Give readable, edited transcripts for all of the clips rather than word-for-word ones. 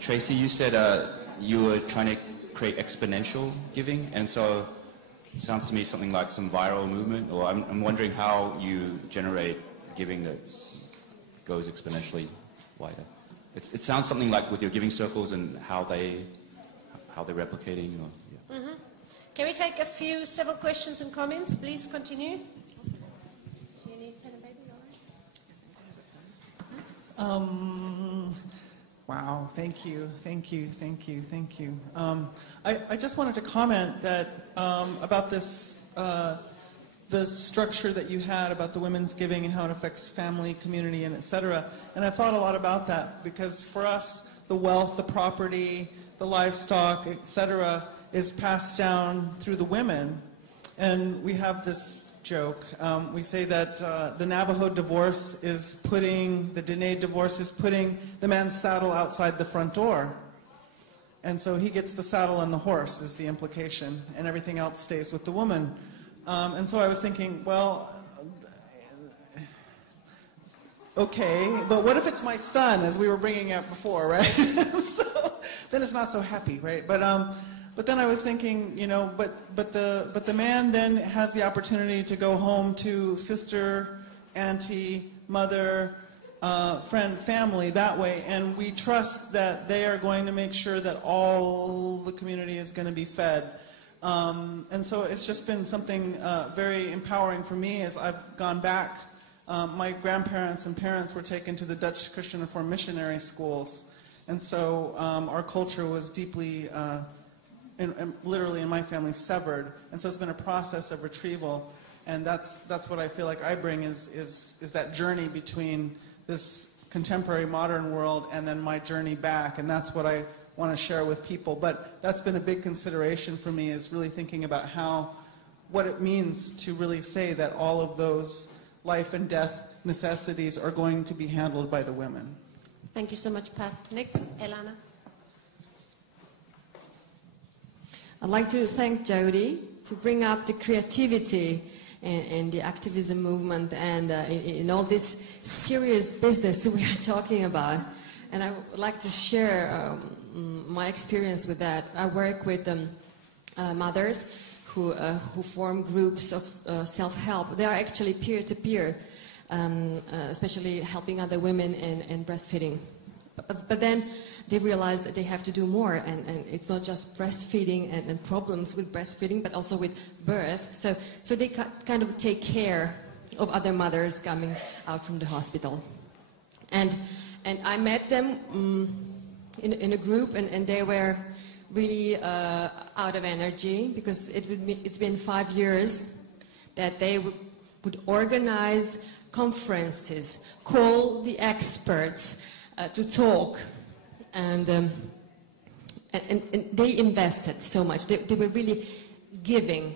Tracy, you said you were trying to create exponential giving, and so it sounds to me something like some viral movement, or I'm wondering how you generate giving that goes exponentially wider. It sounds something like with your giving circles and how they're replicating. Or, yeah. Mm-hmm. Can we take several questions and comments? Please continue. Do you need pen and paper? Wow, thank you. I just wanted to comment that about this, the structure that you had about the women's giving and how it affects family, community, and et cetera. And I thought a lot about that because for us, the wealth, the property, the livestock, et cetera, is passed down through the women. And we have this joke. We say that the Navajo divorce is the Diné divorce is putting the man's saddle outside the front door. And so he gets the saddle and the horse is the implication, and everything else stays with the woman. And so I was thinking, well, okay, but what if it's my son, as we were bringing up before, right? So then it's not so happy, right? But then I was thinking, you know, but the man then has the opportunity to go home to sister, auntie, mother, friend, family that way, and we trust that they are going to make sure that all the community is going to be fed. And so it's just been something very empowering for me as I've gone back. My grandparents and parents were taken to the Dutch Christian Reformed missionary schools, and so our culture was deeply literally in my family severed, and so it's been a process of retrieval, and that's what I feel like I bring is that journey between this contemporary modern world and then my journey back, and that's what I want to share with people. But that's been a big consideration for me, is really thinking about what it means to really say that all of those life and death necessities are going to be handled by the women. Thank you so much, Pat. Next, Elana. I'd like to thank Jody to bring up the creativity in the activism movement and in all this serious business we are talking about. And I would like to share my experience with that. I work with mothers who form groups of self-help. They are actually peer-to-peer, especially helping other women in breastfeeding. But then they realize that they have to do more, and it's not just breastfeeding and problems with breastfeeding, but also with birth. So they kind of take care of other mothers coming out from the hospital. And I met them in a group, and they were really out of energy, because it's been 5 years that they would organize conferences, call the experts to talk, and they invested so much. They were really giving,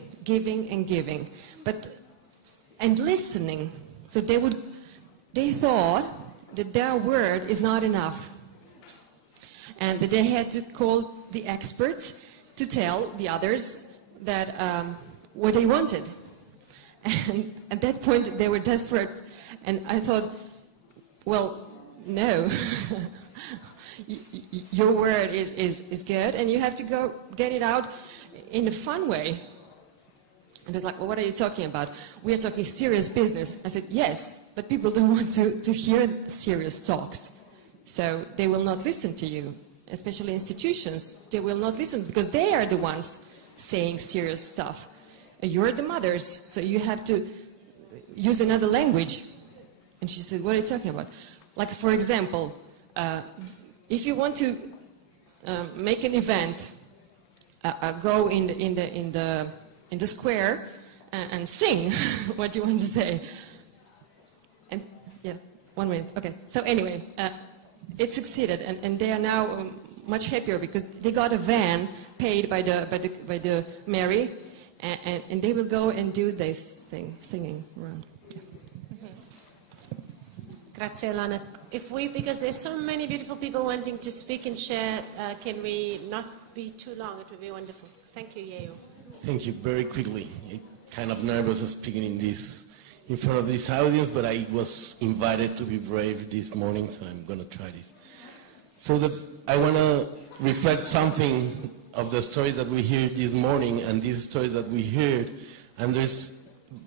and listening. So they thought that their word is not enough, and that they had to call the experts to tell the others that what they wanted. And at that point, they were desperate, and I thought, well, no. Your word is good, and you have to go get it out in a fun way. And it's like, well, what are you talking about? We are talking serious business. I said, yes, but people don't want to hear serious talks. So they will not listen to you, especially institutions. They will not listen because they are the ones saying serious stuff. You're the mothers, so you have to use another language. And she said, what are you talking about? Like, for example, if you want to make an event, go in the square and sing what you want to say. And yeah, 1 minute. Okay. So anyway, it succeeded, and they are now much happier because they got a van paid by the Mary, and they will go and do this thing, singing around. Grazie, Elana. Because there's so many beautiful people wanting to speak and share, can we not be too long? It would be wonderful. Thank you, Yeo. Thank you. Very quickly. I'm kind of nervous of speaking in front of this audience, but I was invited to be brave this morning, so I'm going to try this. So I want to reflect something of the story that we heard this morning and these stories that we heard, and there's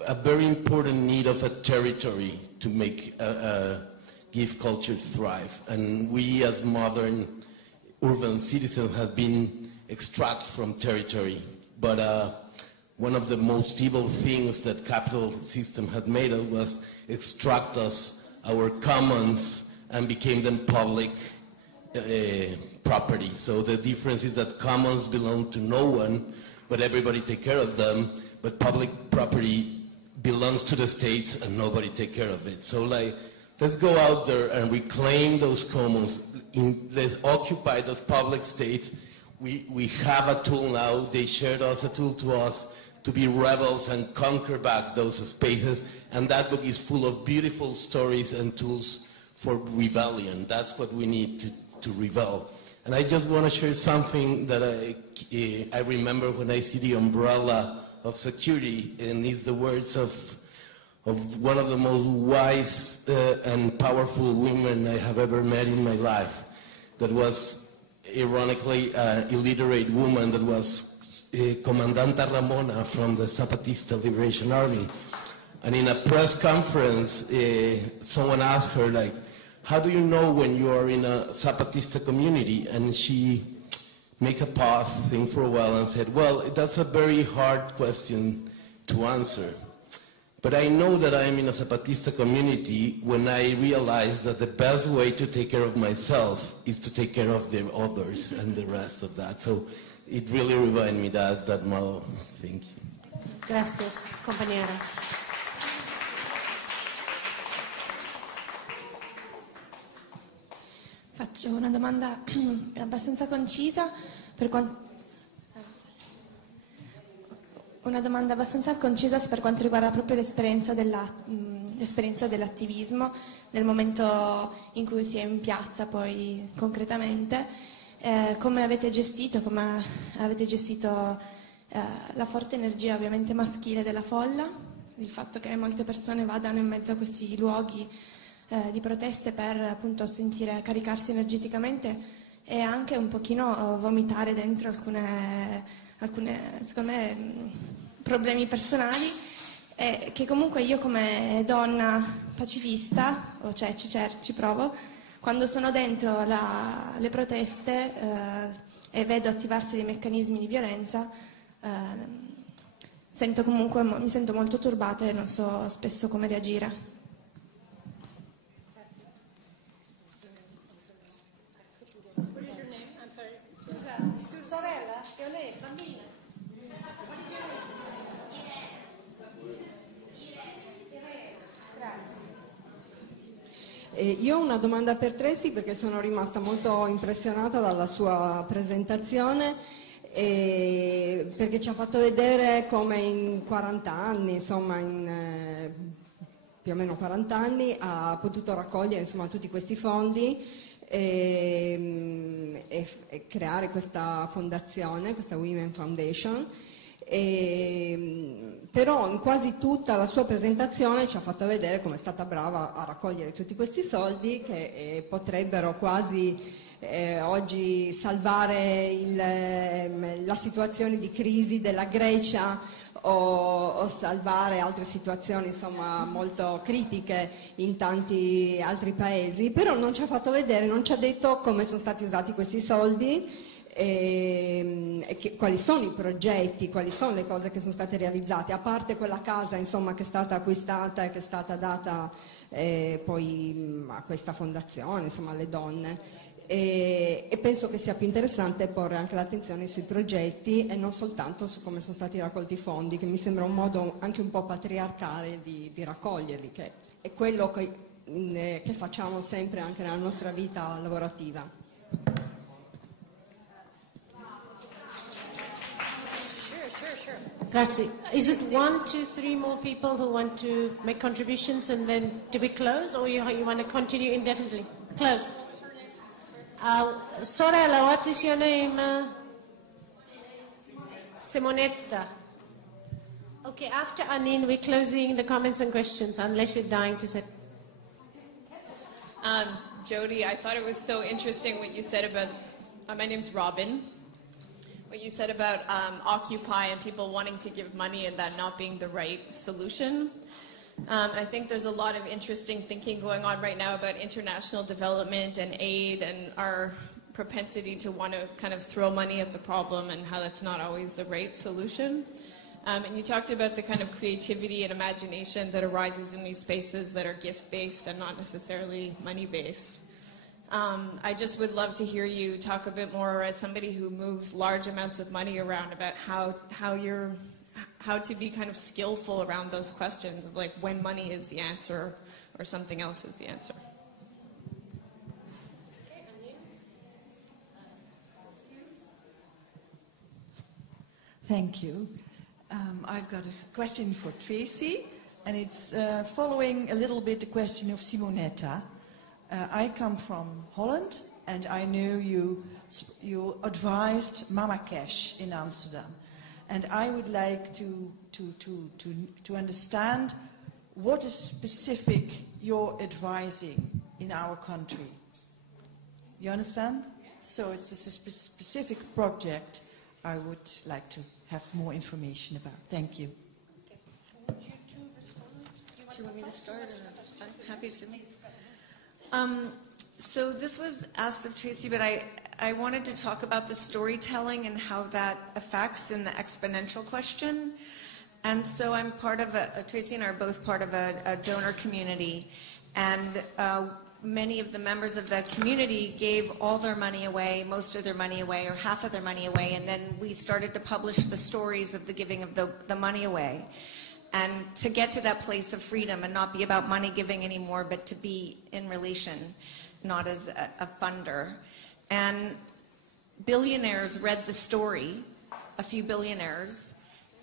a very important need of a territory to make give culture thrive. And we as modern urban citizens have been extracted from territory. But one of the most evil things that capital system had made us was extract us, our commons, and became them public property. So the difference is that commons belong to no one, but everybody take care of them, but public property belongs to the states and nobody take care of it. So like, let's go out there and reclaim those commons, let's occupy those public states. We have a tool now, they shared us a tool to us to be rebels and conquer back those spaces, and that book is full of beautiful stories and tools for rebellion. That's what we need to rebel. And I just want to share something that I remember when I see the umbrella of security, and it's the words of one of the most wise and powerful women I have ever met in my life. That was, ironically, an illiterate woman that was Comandanta Ramona from the Zapatista Liberation Army. And in a press conference, someone asked her, like, how do you know when you are in a Zapatista community? And she made a pause, think for a while, and said, well, that's a very hard question to answer. But I know that I'm in a Zapatista community when I realize that the best way to take care of myself is to take care of the others and the rest of that. So it really reminded me that model. Thank you. Gracias, compañera. Faccio una domanda abbastanza concisa per quanto riguarda proprio l'esperienza dell'attivismo, nel momento in cui si è in piazza poi concretamente. Come avete gestito la forte energia ovviamente maschile della folla, il fatto che molte persone vadano in mezzo a questi luoghi di proteste per appunto caricarsi energeticamente e anche un pochino vomitare dentro alcune secondo me problemi personali, che comunque io come donna pacifista, ci provo, quando sono dentro le proteste e vedo attivarsi dei meccanismi di violenza, mi sento molto turbata e non so spesso come reagire. Sorella, Leone, bambina. What is your name? Io ho una domanda per Tracy perché sono rimasta molto impressionata dalla sua presentazione, perché ci ha fatto vedere come in 40 anni, insomma più o meno 40 anni, ha potuto raccogliere insomma tutti questi fondi e creare questa fondazione, questa Women Foundation. Però in quasi tutta la sua presentazione ci ha fatto vedere come è stata brava a raccogliere tutti questi soldi che potrebbero quasi oggi salvare la situazione di crisi della Grecia o salvare altre situazioni insomma molto critiche in tanti altri paesi, però non ci ha fatto vedere, non ci ha detto come sono stati usati questi soldi e quali sono i progetti, quali sono le cose che sono state realizzate, a parte quella casa insomma che è stata acquistata e che è stata data poi a questa fondazione, insomma alle donne. E penso che sia più interessante porre anche l'attenzione sui progetti e non soltanto su come sono stati raccolti i fondi, che mi sembra un modo anche un po' patriarcale di raccoglierli, che è quello che facciamo sempre anche nella nostra vita lavorativa. Grazie. Is it 1, 2, 3 more people who want to make contributions and then do we close, or you want to continue indefinitely? Close. Sorella, what is your name? Simonetta. Okay, after Anin, we're closing the comments and questions, unless you're dying to say. Jody, I thought it was so interesting what you said about, my name's Robin, what you said about Occupy and people wanting to give money and that not being the right solution. I think there's a lot of interesting thinking going on right now about international development and aid and our propensity to want to kind of throw money at the problem and how that's not always the right solution. And you talked about the kind of creativity and imagination that arises in these spaces that are gift-based and not necessarily money-based. I just would love to hear you talk a bit more as somebody who moves large amounts of money around about how to be kind of skillful around those questions of like when money is the answer or something else is the answer. Thank you. I've got a question for Tracy, and it's following a little bit the question of Simonetta. I come from Holland, and I know you advised Mama Cash in Amsterdam. And I would like to understand what is specific you're advising in our country. You understand? So it's a specific project I would like to have more information about. Thank you. Okay. I want you to respond. Do you want me to start? I'm happy to. So this was asked of Tracy, but I wanted to talk about the storytelling and how that affects in the exponential question. And so I'm part of Tracy and I are both part of a donor community. And many of the members of the community gave all their money away, most of their money away, or half of their money away. And then we started to publish the stories of the giving of the money away. And to get to that place of freedom and not be about money giving anymore, but to be in relation, not as a funder. And billionaires read the story, a few billionaires,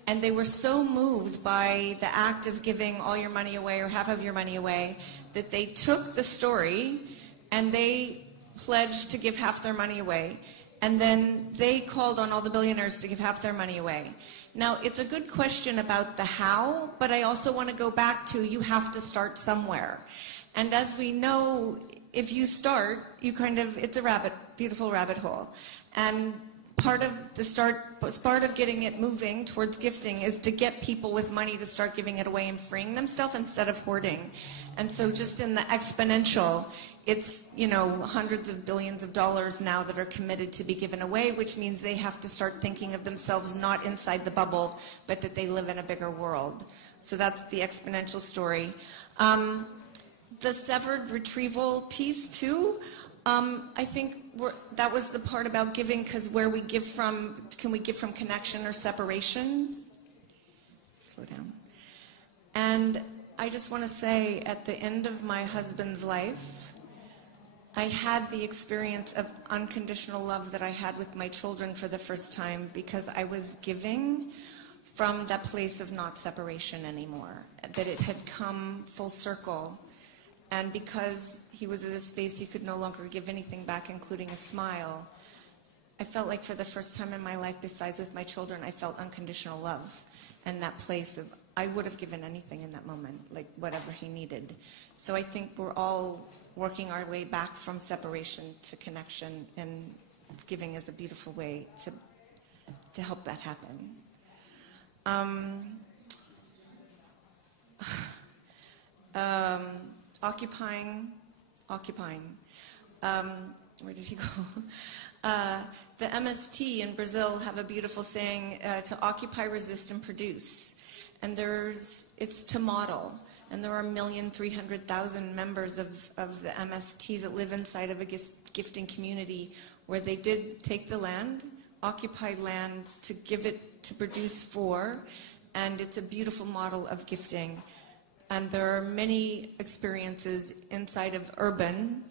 and they were so moved by the act of giving all your money away or half of your money away that they took the story and they pledged to give half their money away. And then they called on all the billionaires to give half their money away. Now, it's a good question about the how, but I also want to go back to you have to start somewhere. And as we know, if you start, you kind of, it's a beautiful rabbit hole. And part of getting it moving towards gifting is to get people with money to start giving it away and freeing themselves instead of hoarding. And so just in the exponential, it's, hundreds of billions of dollars now that are committed to be given away, which means they have to start thinking of themselves not inside the bubble, but that they live in a bigger world. So that's the exponential story. The severed retrieval piece too, I think that was the part about giving, because where we give from, can we give from connection or separation? Slow down. And I just want to say, at the end of my husband's life, I had the experience of unconditional love that I had with my children for the first time, because I was giving from that place of not separation anymore, that it had come full circle. And because he was in a space he could no longer give anything back, including a smile, I felt like for the first time in my life, besides with my children, I felt unconditional love. And that place of, I would have given anything in that moment, like whatever he needed. So I think we're all working our way back from separation to connection, and giving is a beautiful way to help that happen. Occupying. Where did he go? The MST in Brazil have a beautiful saying, to occupy, resist, and produce. And it's to model. And there are 1,300,000 members of the MST that live inside of a gifting community where they did take the land, occupied land, to give it to produce for, and it's a beautiful model of gifting. And there are many experiences inside of urban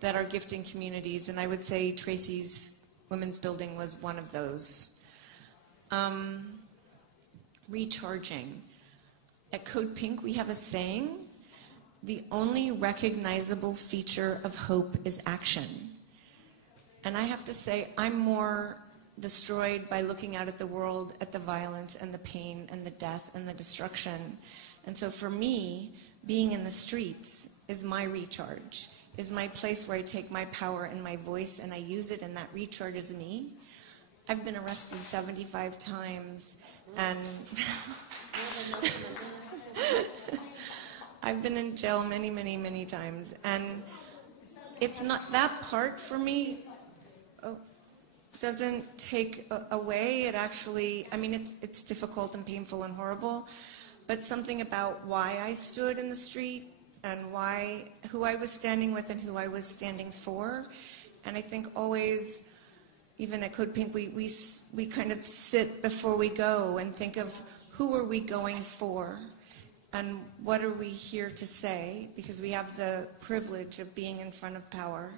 that are gifting communities, and I would say Tracy's Women's Building was one of those. Recharging. At Code Pink, we have a saying, the only recognizable feature of hope is action. And I have to say, I'm more destroyed by looking out at the world, at the violence and the pain and the death and the destruction. And so for me, being in the streets is my recharge. is my place where I take my power and my voice and I use it, and that recharges me. I've been arrested 75 times, and I've been in jail many, many, many times. And it's not that part for me. Doesn't take away. It actually, I mean, it's difficult and painful and horrible, but something about why I stood in the street and who I was standing with and who I was standing for. And I think always, even at Code Pink, we kind of sit before we go and think of who are we going for and what are we here to say, because we have the privilege of being in front of power.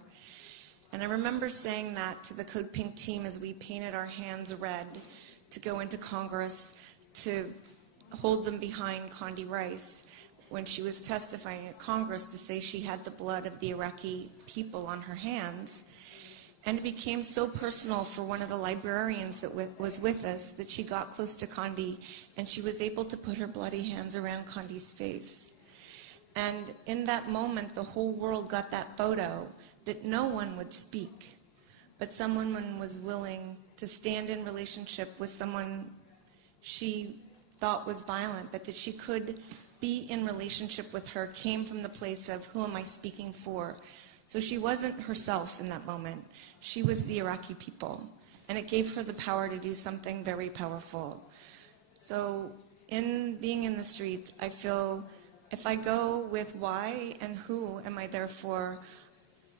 And I remember saying that to the Code Pink team as we painted our hands red to go into Congress to hold them behind Condi Rice when she was testifying at Congress to say she had the blood of the Iraqi people on her hands. And it became so personal for one of the librarians that was with us that she got close to Condi and she was able to put her bloody hands around Condi's face. And in that moment, the whole world got that photo that no one would speak, but someone was willing to stand in relationship with someone she thought was violent, but that she could be in relationship with her came from the place of who am I speaking for? So she wasn't herself in that moment. She was the Iraqi people, and it gave her the power to do something very powerful. So in being in the streets, I feel if I go with why and who am I there for,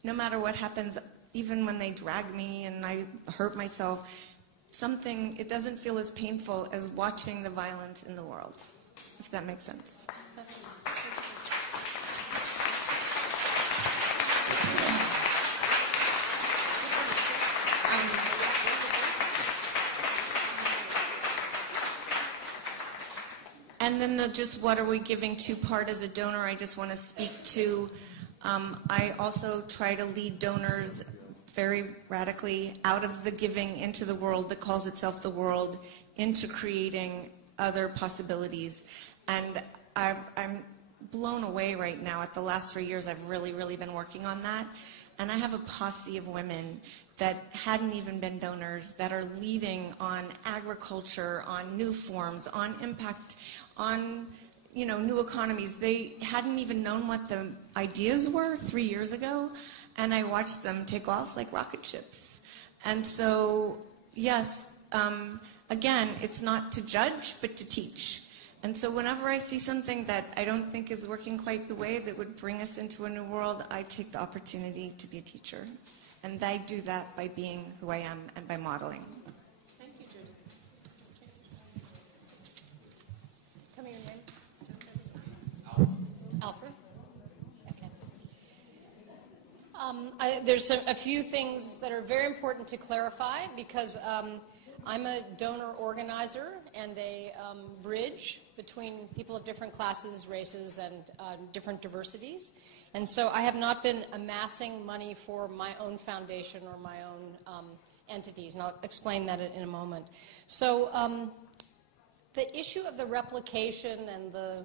no matter what happens, even when they drag me and I hurt myself, it doesn't feel as painful as watching the violence in the world, if that makes sense. And then just what are we giving to part as a donor, I just want to speak to. I also try to lead donors very radically out of the giving into the world that calls itself the world, into creating other possibilities. And I'm blown away right now. At the last 3 years, I've really, really been working on that. And I have a posse of women that hadn't even been donors that are leading on agriculture, on new forms, on impact, on new economies. They hadn't even known what the ideas were 3 years ago, and I watched them take off like rocket ships. And so, yes, again, it's not to judge, but to teach. And so whenever I see something that I don't think is working quite the way that would bring us into a new world, I take the opportunity to be a teacher. And I do that by being who I am and by modeling. Thank you, Judy. Tell me your name. Alfred? Okay. There's a few things that are very important to clarify because I'm a donor organizer and a bridge between people of different classes, races, and different diversities. And so I have not been amassing money for my own foundation or my own entities, and I'll explain that in a moment. So the issue of the replication and the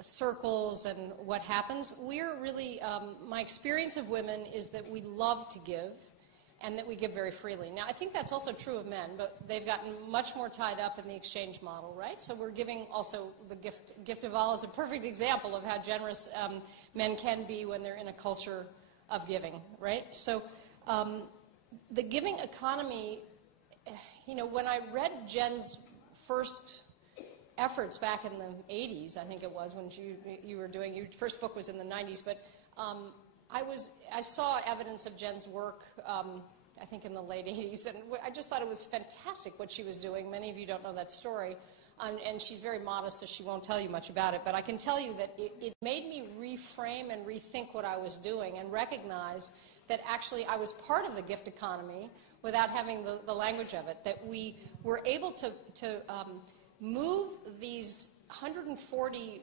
circles and what happens, we're really, my experience of women is that we love to give and that we give very freely. Now, I think that's also true of men, but they've gotten much more tied up in the exchange model, right? So we're giving also the gift of all is a perfect example of how generous men can be when they're in a culture of giving, right? So the giving economy, when I read Jen's first efforts back in the 80s, I think it was, when you were doing, your first book was in the 90s, but I saw evidence of Jen's work, I think in the late 80s, and I just thought it was fantastic what she was doing. Many of you don't know that story, and she's very modest, so she won't tell you much about it, but I can tell you that it made me reframe and rethink what I was doing and recognize that actually I was part of the gift economy without having the language of it, that we were able to move these 140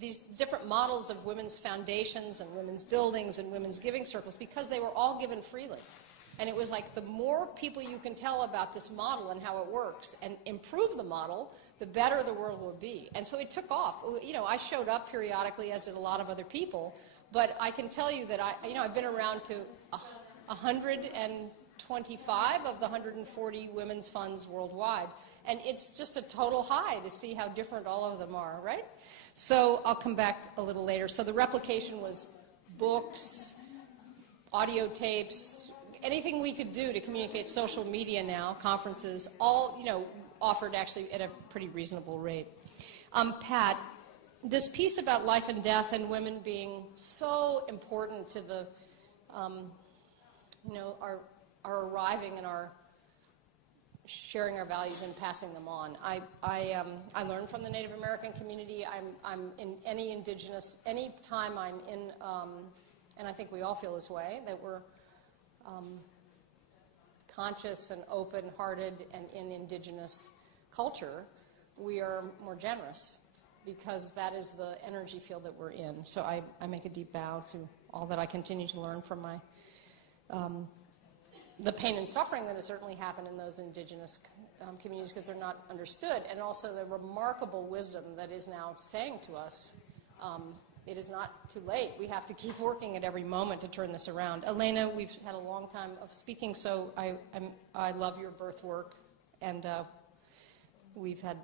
these different models of women's foundations and women's buildings and women's giving circles because they were all given freely. And it was like the more people you can tell about this model and how it works and improve the model, the better the world will be. And so it took off. I showed up periodically, as did a lot of other people, But I can tell you that I've been around to 125 of the 140 women's funds worldwide. And it's just a total high to see how different all of them are, right? So I'll come back a little later. So the replication was books, audio tapes, anything we could do to communicate, social media now, conferences, all, offered actually at a pretty reasonable rate. Pat, this piece about life and death and women being so important to the, our arriving and our sharing our values and passing them on. I learned from the Native American community. I'm in any time I'm in, and I think we all feel this way, that we're conscious and open-hearted and in indigenous culture, we are more generous because that is the energy field that we're in. So I make a deep bow to all that I continue to learn from my the pain and suffering that has certainly happened in those indigenous communities because they're not understood, and also the remarkable wisdom that is now saying to us, it is not too late. We have to keep working at every moment to turn this around. Elena, we've had a long time of speaking, so I love your birth work, and we've had,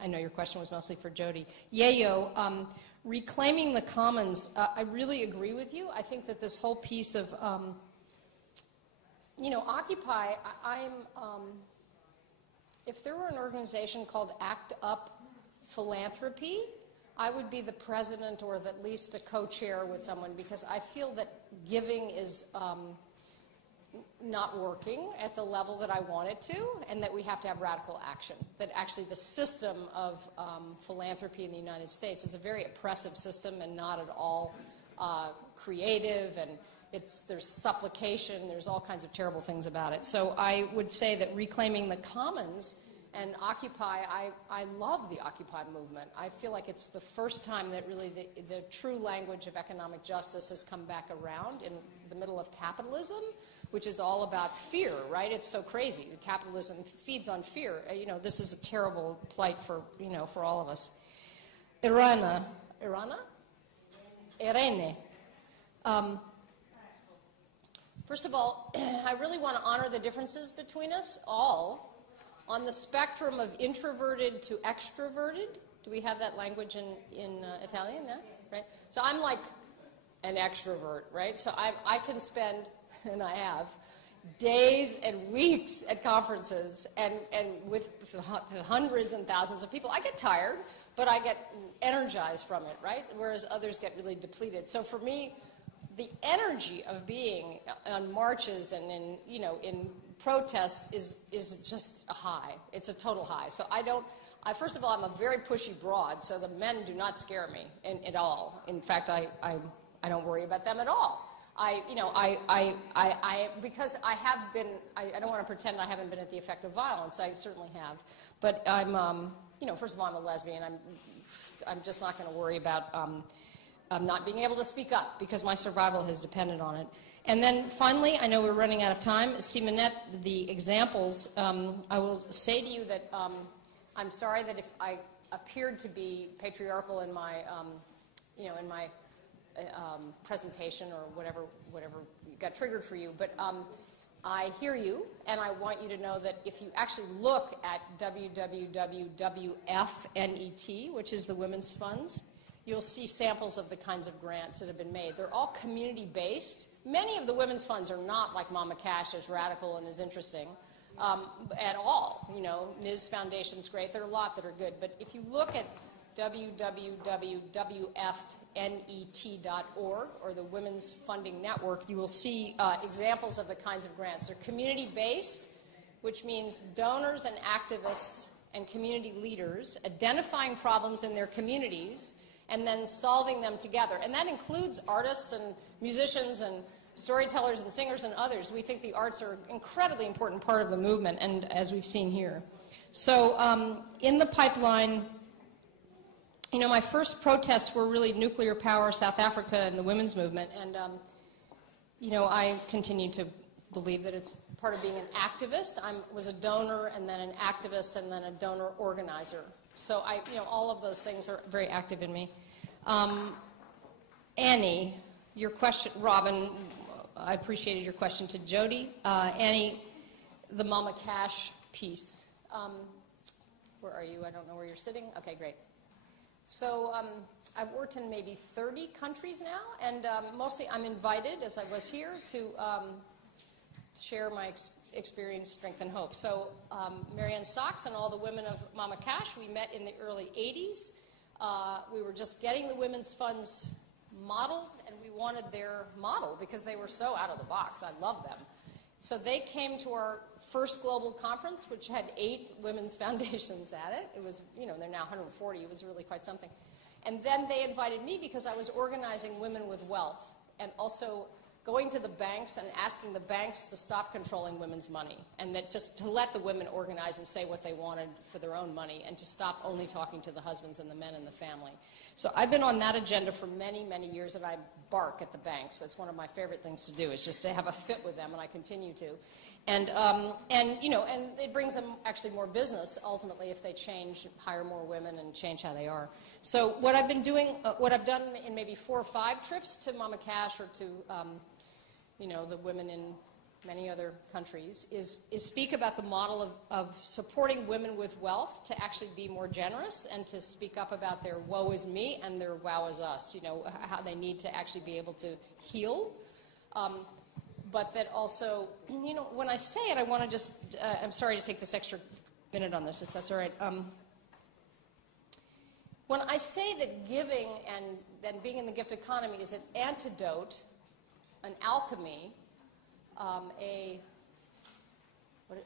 I know your question was mostly for Jody. Yayo, reclaiming the commons, I really agree with you. I think that this whole piece of Occupy, if there were an organization called Act Up Philanthropy, I would be the president or at least a co-chair with someone, because I feel that giving is not working at the level that I want it to, and that we have to have radical action. That actually the system of philanthropy in the United States is a very oppressive system and not at all creative, and there's supplication, there's all kinds of terrible things about it. So I would say that reclaiming the commons and Occupy, I love the Occupy movement. I feel like it's the first time that really the true language of economic justice has come back around in the middle of capitalism, which is all about fear, right? It's so crazy. Capitalism feeds on fear. This is a terrible plight for all of us. Irene. First of all, I really want to honor the differences between us all on the spectrum of introverted to extroverted. Do we have that language in Italian? No? Right? So I'm like an extrovert, right? So I can spend, and I have, days and weeks at conferences and with hundreds and thousands of people. I get tired, but I get energized from it, right? Whereas others get really depleted. So for me, the energy of being on marches and in protests is just a high. It's a total high. So first of all, I'm a very pushy broad, so the men do not scare me at all. In fact, I don't worry about them at all. Because I have been, I don't want to pretend I haven't been at the effect of violence. I certainly have. But I'm, first of all, I'm a lesbian. I'm just not going to worry about not being able to speak up because my survival has depended on it. And then finally, I know we're running out of time. Simonette, the examples, I will say to you that I'm sorry that if I appeared to be patriarchal in my, in my presentation or whatever got triggered for you, but I hear you, and I want you to know that if you actually look at www.WFNET, which is the Women's Funds, you'll see samples of the kinds of grants that have been made. They're all community-based. Many of the women's funds are not like Mama Cash, as radical and as interesting at all. Ms. Foundation's great. There are a lot that are good. But if you look at www.wfnet.org or the Women's Funding Network, you will see examples of the kinds of grants. They're community-based, which means donors and activists and community leaders identifying problems in their communities and then solving them together. And that includes artists and musicians and storytellers and singers and others. We think the arts are an incredibly important part of the movement, and as we've seen here. So in the pipeline, my first protests were really nuclear power, South Africa, and the women's movement. And, I continue to believe that it's part of being an activist. I was a donor and then an activist and then a donor organizer. So all of those things are very active in me. Annie, your question, Robin, I appreciated your question to Jody. Annie, the Mama Cash piece. Where are you? I don't know where you're sitting. Okay, great. So I've worked in maybe 30 countries now, and mostly I'm invited, as I was here, to share my experience, strength, and hope. So Marianne Sachs and all the women of Mama Cash, we met in the early 80s. We were just getting the women's funds modeled, and we wanted their model because they were so out of the box. I love them. So they came to our first global conference, which had 8 women's foundations at it. It was, you know, they're now 140. It was really quite something. And then they invited me because I was organizing Women with Wealth and also going to the banks and asking the banks to stop controlling women's money and that just to let the women organize and say what they wanted for their own money and to stop only talking to the husbands and the men in the family. So I've been on that agenda for many, many years, and I bark at the banks. That's one of my favorite things to do, is just to have a fit with them, and I continue to. And you know, and it brings them actually more business, ultimately, if they change, hire more women and change how they are. So what I've been doing, what I've done in maybe 4 or 5 trips to Mama Cash or to, you know, the women in many other countries, is speak about the model of supporting women with wealth to actually be more generous and to speak up about their woe is me and their wow is us, you know, how they need to actually be able to heal. But that also, you know, when I say it, I want to just, I'm sorry to take this extra minute on this, if that's all right. When I say that giving and being in the gift economy is an antidote, an alchemy,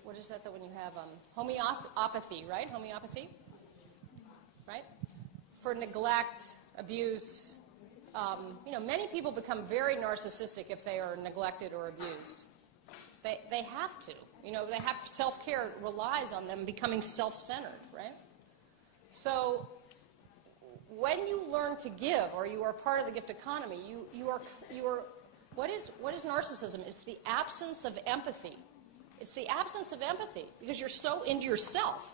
what is that when you have homeopathy, right? Homeopathy, right? For neglect, abuse. You know, many people become very narcissistic if they are neglected or abused. They have to. You know, they have self-care relies on them becoming self-centered, right? So when you learn to give, or you are part of the gift economy, you are. What is narcissism? It's the absence of empathy. It's the absence of empathy because you're so into yourself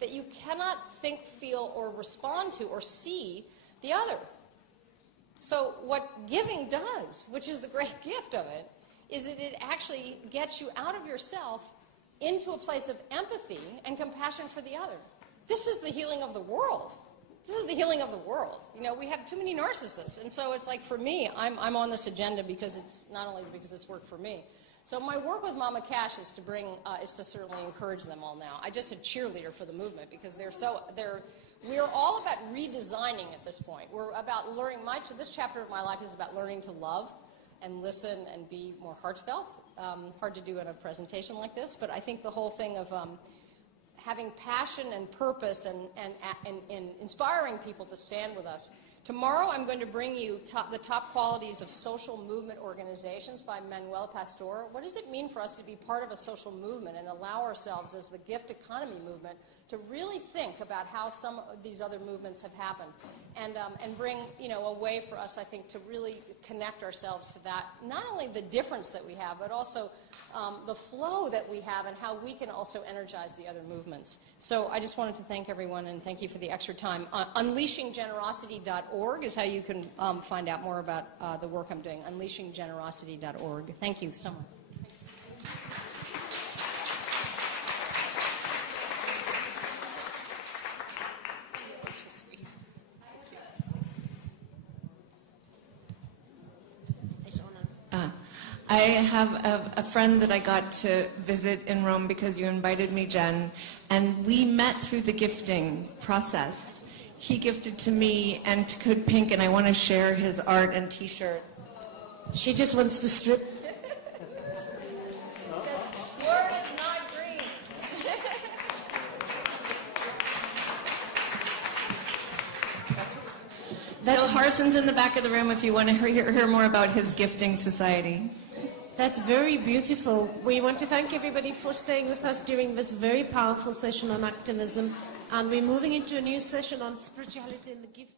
that you cannot think, feel, or respond to or see the other. So what giving does, which is the great gift of it, is that it actually gets you out of yourself into a place of empathy and compassion for the other. This is the healing of the world. This is the healing of the world. You know, we have too many narcissists. And so it's like, for me, I'm on this agenda because it's not only because it's worked for me. So my work with Mama Cash is to bring, is to certainly encourage them all now. I just a cheerleader for the movement because we're all about redesigning at this point. We're about learning, this chapter of my life is about learning to love and listen and be more heartfelt. Hard to do in a presentation like this, but I think the whole thing of having passion and purpose and inspiring people to stand with us. Tomorrow I'm going to bring you the top qualities of social movement organizations by Manuel Pastor. What does it mean for us to be part of a social movement and allow ourselves as the gift economy movement to really think about how some of these other movements have happened and bring, you know, a way for us, I think, to really connect ourselves to that, not only the difference that we have, but also the flow that we have and how we can also energize the other movements. So I just wanted to thank everyone and thank you for the extra time. Unleashinggenerosity.org is how you can find out more about the work I'm doing, unleashinggenerosity.org. Thank you so much. I have a friend that I got to visit in Rome because you invited me, Jen, and we met through the gifting process. He gifted to me and to Code Pink, and I want to share his art and T-shirt. She just wants to strip. Yours is not green. That's Harson's in the back of the room if you want to hear more about his gifting society. That's very beautiful. We want to thank everybody for staying with us during this very powerful session on activism. And we're moving into a new session on spirituality and the gift.